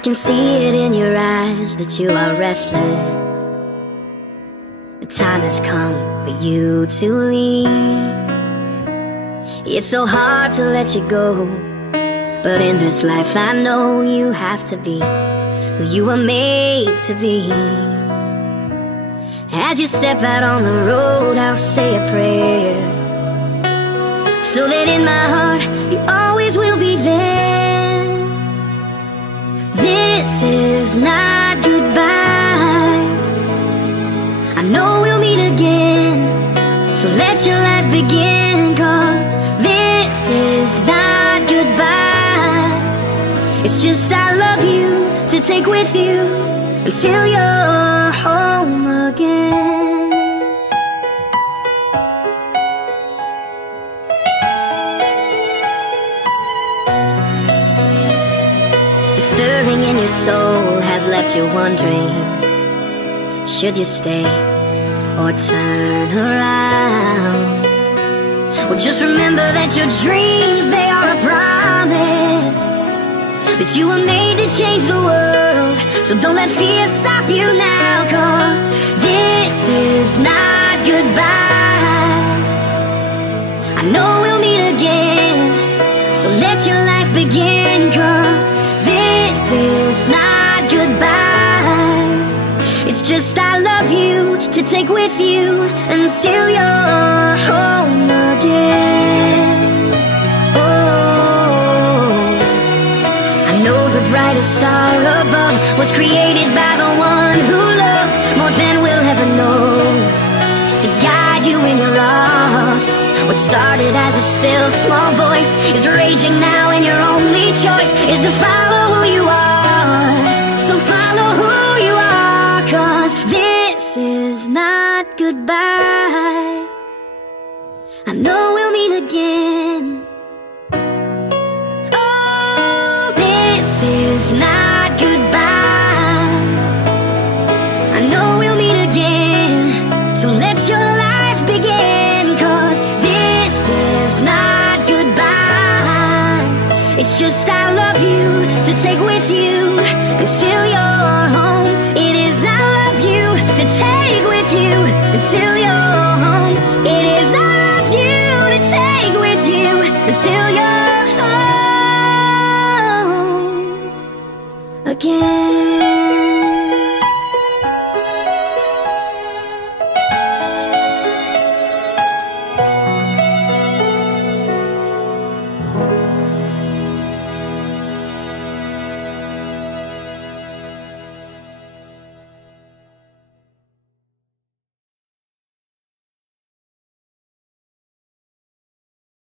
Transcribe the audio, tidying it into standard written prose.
can see it in your eyes that you are restless. The time has come for you to leave. It's so hard to let you go, but in this life I know you have to be who you were made to be. As you step out on the road, I'll say a prayer, so that in my heart you always will be there. This is not goodbye. I know we'll meet again, so let your life begin. 'Cause this is not goodbye. It's just I love you to take with you until you're home again. The stirring in your soul has left you wondering, should you stay or turn around? Well, just remember that your dreams, they are a promise, that you were made to change the world. So don't let fear stop you now, 'cause this is not goodbye. I know we'll meet again, so let your life begin. 'Cause this is not goodbye. It's just I love you to take with you until you're home again. Oh, I know the brightest star above was created by the one who loved more than we'll ever know, to guide you when you're lost. What started as a still small voice is raging now, and your only choice is to follow who you are. So follow who you are, 'cause this is not goodbye. I know we'll meet again. Oh, this is not goodbye. I know we'll meet again, so let your life begin. 'Cause this is not goodbye. It's just I love you to take with you until you're home. It is I love you to take with you until you're home. It is